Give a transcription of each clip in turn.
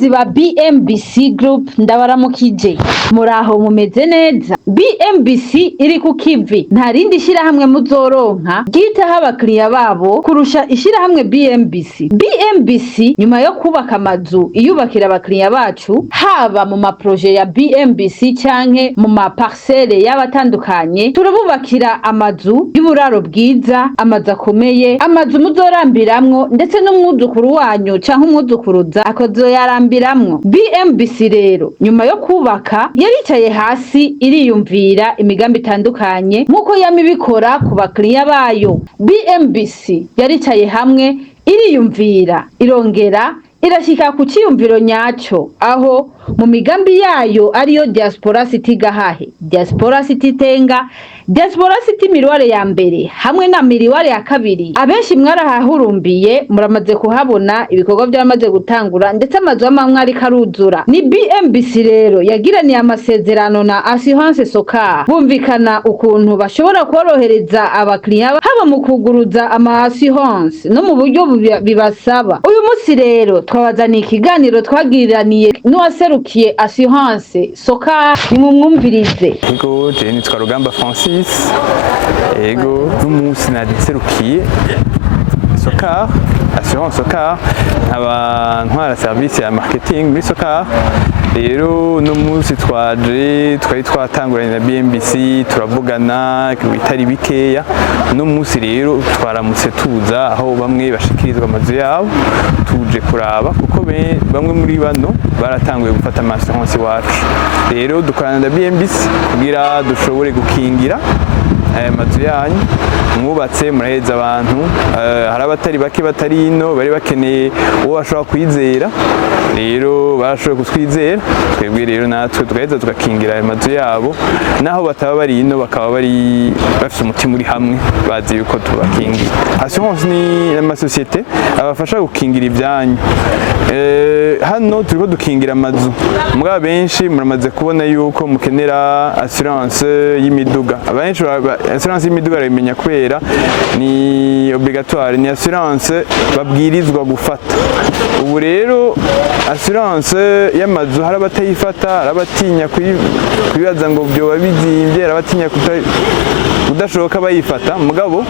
bakunzi ba BMBC Group ndabaramukije muraho mumeze neza. BMBC iri ku kivi, nta rindi shirahamwe muzoronka ryitaho abakiriya babo kurusha ishirahamwe BMBC. BMBC nyuma yo kubaka amazu iyubakira abakiriya bacu, haba mu maproje ya BMBC canke mu maparcelle y'abatandukanye, turabubakira amazu y'uburaro bwiza, amazu akomeye, amazu muzorambiramwo ndetse n'umwuzukuru wanyu canke umwuzukuruza akozoyarambiramwo. BMBC rero nyuma yo kubaka yaricaye hasi iriyumvira imigambi itandukanye nkuko yamibikora ku bakiriya bayo. BMBC yaricaye hamwe iriyumvira, irongera irashika ku ciyumviro nyaco, aho mu migambi yayo ariyo Diaspora City Gahahe, Diaspora City Tenga, Diaspora City Miriware ya mbere hamwe na Miriware ya kabiri. Abenshi mwarahahurumbiye, muramaze kuhabona ibikorwa byamaze gutangura ndetse amazu amwe ari karuzura. Ni BMBC rero yagiraniye amasezerano na Assurance Soka, bumvikana ukuntu bashobora korohereza abakiriya haba mu kuguruza ama assurance no mu buryo bibasaba. Uyu munsi rero twabazaniye ikiganiro twagiraniye n'uwaserukiye Assurance Soka, nimumwumvirize. Ego je nitwa Rugamba Francis, ego n'umunsi naserukiye Soka, Assurance Soka, nkaba ntwara service ya marketing muri Soka. Rero no munsi twari twatanguranye na BMBC turavugana bitari bikeya. No munsi rero twaramutse tuza aho bamwe bashikirizwa amazu yabo, tuje kuraba kuko bamwe muri bano baratanguye gufata assurance wacu. Rero dukorana na BMBC kugira dushobore gukingira aya mazu yanyu mwubatse muraheza abantu. Hari abatari bake batari ino bari bakeneye uwo bashobora kwizera, rero barashoboye kutwizera, twebwe rero natwe tugaheza tugakingira aya mazu yabo, naho bataba bari ino bakaba bari bafite umutima uri hamwe bazi yuko tubakingira. Assurance ni amasosiyete abafasha gukingira ibyanyu. Hano turiko dukingira amazu, mugabo benshi muramaze kubona yuko mukenera assurance y'imiduga. Abenshi assurance y'imiduga barayimenya kubera ni obligatoire, ni assurance babwirizwa gufata. Ubu rero assurance y'amazu hari abatayifata, hari abatinya kubibaza ngo byoba bizimvye, hari abatinya udashoboka bayifata. Mugabo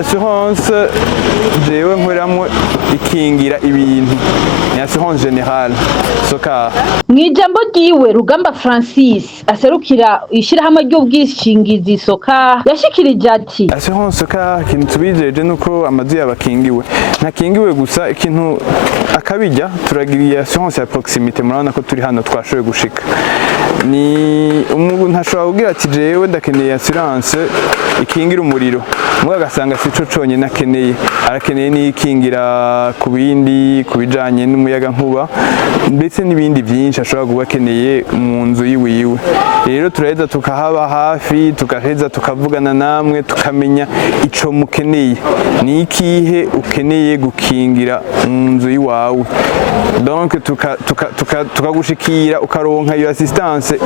assurance jewe nkoreramwo ikingira ibintu, ni assurance générale Soka. Mwijambo ryiwe Rugamba Francis aserukira ishirahamwe ry'ubwishingizi Soka yashikirije ati Assurance Soka ikintu tubijeje nuko amazu yabakingiwe, ntakingiwe gusa ikintu akabijya turagiriye assurance ya proximité. Murabona ko turi hano twashoboye gushika, ni umuntu ntashobora kugira ati jewe ndakeneye assurance ikingira umuriro, mugabo agasanga sico conyene akeneye, arakeneye n'ikingira ku bindi, kubijanye n'umuyaga nkuba ndetse n'ibindi byinshi ashobora kuba akeneye mu nzu yiwiwe. Rero turaheza tukahaba hafi, tukaheza tukavugana namwe tukamenya ico mukeneye, ni ikihe ukeneye gukingira mu nzu yiwawe. Donc tukagushikira ukaronka iyo assistance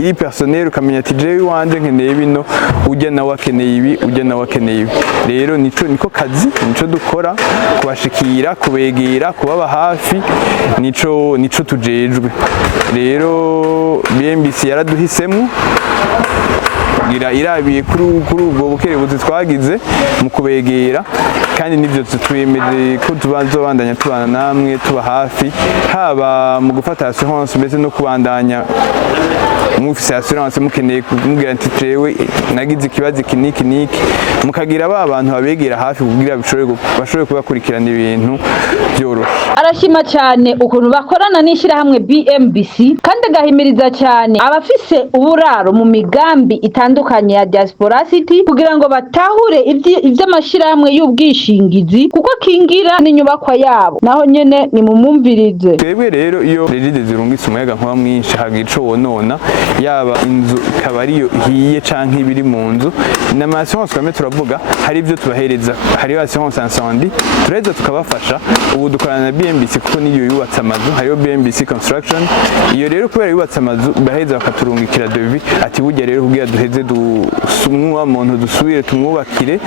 iri personnel, ukamenya ati jewe wanje nkeneye bino, ujya nawe akeneye ibi, ujya nawe akeneye ibi. Rero niko kazi, nico dukora, kubashikira, kubegera, kubaba hafi, nico tujejwe. Rero BMBC yaraduhisemo kugira irabiye kuri ubwo bukerebuzi twagize mu kubegera, kandi nivyo twemeje ko tubandanya tubana namwe, tuba hafi, haba mu gufata assurance mbese no kubandanya mufise assurance mukeneye kumubwira ati jewe nagize ikibazo kiniki niki, mukagira ba bantu babegera hafi kugira bashobore kubakurikirana ibintu byoroshe. Arashima cyane ukuntu bakorana n'ishirahamwe BMBC, kandi agahimiriza cyane abafise uburaro mu migambi itandukanye ya Diaspora City kugira ngo batahure ivy'amashirahamwe y'ubwishingizi kuko kingira n'inyubakwa yabo. Naho nyene ni mumumvirize. Twebwe rero iyo regide zirungitse umuyaga nkuba mwinshi hagira ico wonona, yaba inzu ikaba ariyo ihiye canke ibiri mu nzu, na assurance twame turavuga hari ivyo tubahereza, hari assurance incendie turaheza tukabafasha. Ubu dukorana na BMBC kuko niyo yubatse amazu, hariyo BMBC construction. Iyo rero kubera yubatse amazu baheza bakaturungikira devis ati burya rero kugira duheze dusumwa muntu dusubire tumwubakire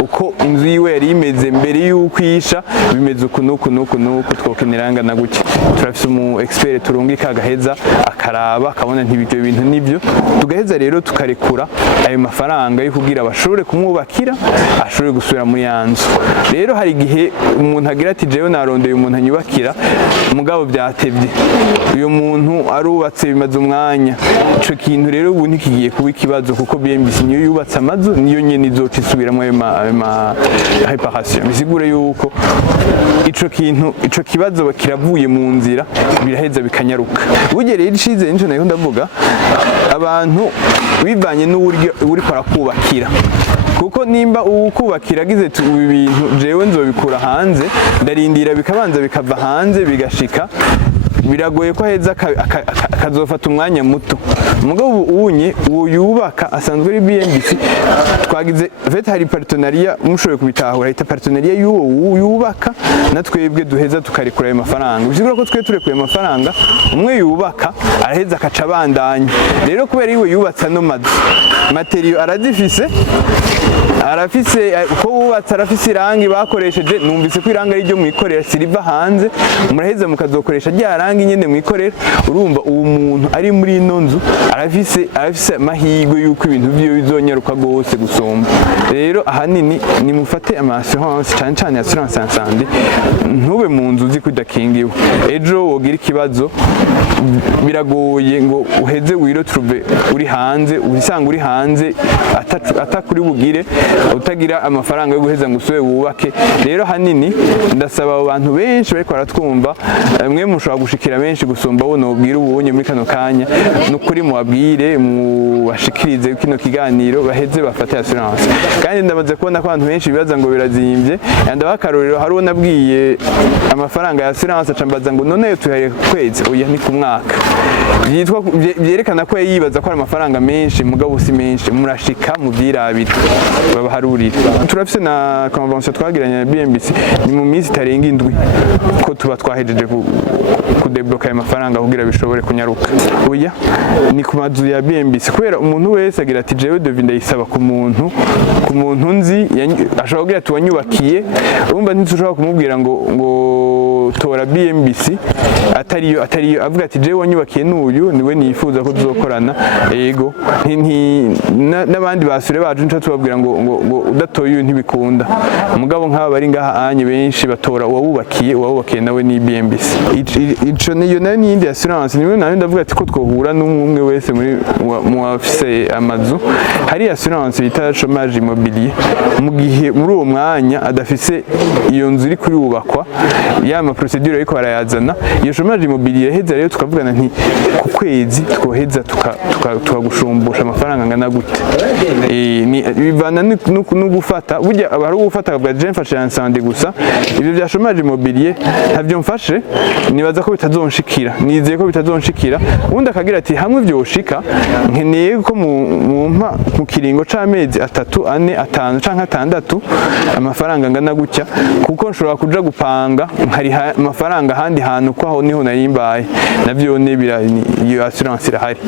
uko inzu yiwe yari bimeze mbere y'uko isha bimeze uku nuku twokeneranga na gutya turafise umu expert turungika agaheza akaraba akabona ntibyo bintu nibyo tugaheza rero tukarekura ayo mafaranga yo kugira bashobore kumwubakira ashobore gusubira muri yanzu rero hari igihe umuntu agira ati jewe narondeye umuntu anyubakira mugabo byatevye uyo muntu arubatse bimaze umwanya ico kintu rero ubu ntikigiye kuba ikibazo kuko BMBC niyo yubatse amazu niyo nyene izoca isubiramwo ayo ma reparation bisigure yuko ico kibazo kiravuye mu nzira biraheza bikanyaruka ugereye icize nico nayo ndavuga abantu bivanye n'uburyo uri parakubakira kuko nimba ukubakira agize ibi bintu jewe nzobikura hanze ndarindira bikabanza bikava hanze bigashika biragoye ko heza akazofata umwanya muto mugabo ubunye uwo yubaka asanzwe ari BMBC twagize vet hari partenariat mushoboye kubitahura ita partenariat y'uwo yubaka natwebwe duheza tukarekura ayo mafaranga bisigura ko twe turekuye amafaranga umwe yubaka araheza akaca bandanya rero kubera iwe yubatse no mazu material arazifise arafise uko wubatse arafise irangi bakoresheje numvise ko irangi ari ryo mwikorera siriva hanze muraheza mukazokoresha rya rangi nyene mwikorera urumva uwo muntu ari muri ino nzu arafise mahigwe yuko ibintu byo bizonyaruka gose gusomba rero ahanini ni mufate ama assurance cyane assurance incendie ntube mu nzu uzi kudakingiwe ejo wogira ikibazo biragoye ngo uheze wirotruve uri hanze usanga uri hanze atakuri bugire utagira amafaranga yo guheza ngo usube wubake rero hanini ndasaba abo bantu benshi bariko baratwumva mwe mushobora gushikira benshi gusomba bo nobwira ubunye muri kano kanya nukuri mubabwire mubashikirize kino kiganiro baheze bafate assurance kandi ndamaze kubona ko abantu benshi bibaza ngo birazimvye ndabakarorero hari uwo nabwiye amafaranga ya assurance acambaza ngo none tuyaye kwezi oya ni ku mwaka byerekana ko yibaza ko ari amafaranga menshi mugabo si menshi murashika muvyirabira babaharurira turafise na convention twagiranye na BMBC ni mu minsi itarenga indwi ko tuba twahejeje kudebloka ayo mafaranga kugira bishobore kunyaruka oya ni ku mazu ya BMBC kubera umuntu wese agira ati jewe devi ndayisaba ku muntu nzi ashobora kugira ati wanyubakiye urumva ntitushobora kumubwira ngo tora BMBC atariyo avuga ati jewe wanyubakiye n'uyu niwe nifuza ko tuzokorana yego n'abandi basure bacu nco tubabwira ngo udatoye uyu ntibikunda mugabo nk'aba bari ngaha anye benshi batora uwawubakiye nawe ni BMBC ico niyo nayo n'iyindi assurance niwe nayo ndavuga ati ko twohura n'umwe wese mu afise amazu hari assurance bita chômage immobilier mu gihe muri uwo mwanya adafise iyo nzu iri kurubakwa ya ma procedure ariko barayazana iyo chômage immobilier heza rero tukavugana nti ku kwezi twoheza tukagushumbusha amafaranga ngana gute bivana no gufata burya abari gufata bwa je mfashe yansande gusa ibyo bya chômage immobilier ntavyo mfashe nibaza ko bitazonshikira nizeye ko bitazonshikira ubundi akagira ati hamwe byoshika nkeneye ko mu kiringo c'amezi 3 4 5 canke 6 amafaranga ngana gutya kuko nshobora kuja gupanga nkari amafaranga handi hantu ko aho niho narimbaye navyo iyo assurance irahari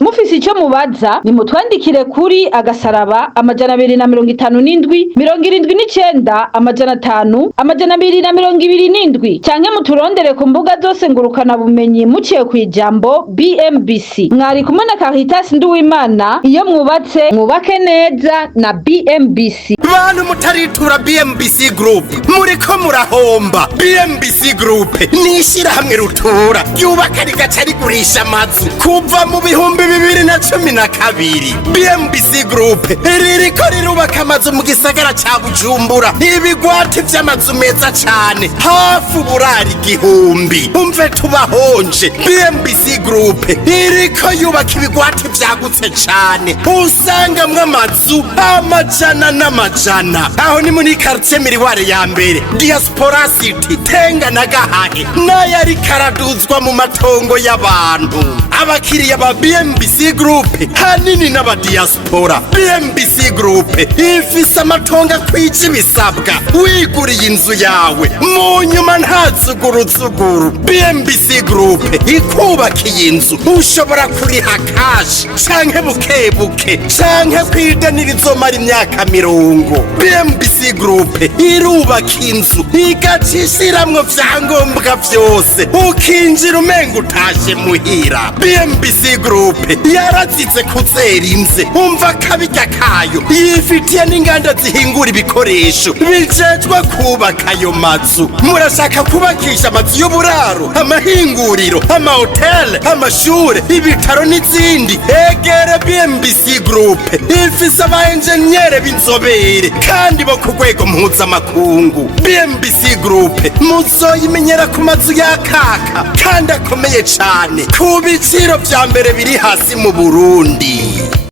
mufise icyo mubaza nimutwandikire kuri agasaraba 257 79 500 227 canke muturondere ku mbuga zose ngurukana bumenyi muciye kwijambo BMBC mwari kumwe na Caritas Nduwimana iyo mwubatse mwubake neza na BMBC bantu mutaritura BMBC Group muriko murahomba BMBC Group nishira hamwe rutura yubaka rigaca rigurisha amazu kuva mu bihumbi 2012 BMBC Group ririko rirubaka amazu mu gisagara ca Bujumbura ibigwati vy'amazu meza cane hafu burari igihumbi umve tubahonje BMBC Group iriko yubaka ibigwati vyagutse cane usangamwe amazu amajana n'amajana aho ni muri quartier Miriware ya mbere Diaspora City Tenga na Gahahe n'ayari karaduzwa mu matongo y'abantu abakiriya ba BMBC BMBC Group hanini n'abadiaspora. BMBC Group ifise amatonga kwija ibisabwa wiguriye inzu yawe mu nyuma nta zuguru. BMBC Group ikubakiye inzu ushobora kuriha cash canke bukebuke canke kwidanira izomara imyaka 50. BMBC Group irubaka inzu igacishiramwo vyangombwa vyose ukinjira umenga utashe muhira. BMBC Group yarazize kuzera inze umva kabirya kayo yifitiye n'inganda zihingura ibikoresho bijejwe kubaka ayo mazu. Murashaka kubakisha amazu y'uburaro, amahinguriro, amahoteli, amashure, ibitaro n'izindi? Egere BMBC Group ifise aba engineer b'inzobere kandi bo ku rwego mpuzamakungu. BMBC Group muzoyimenyera ku mazu yakaka kandi akomeye cane ku biciro vya mbere biri hasi mu Burundi.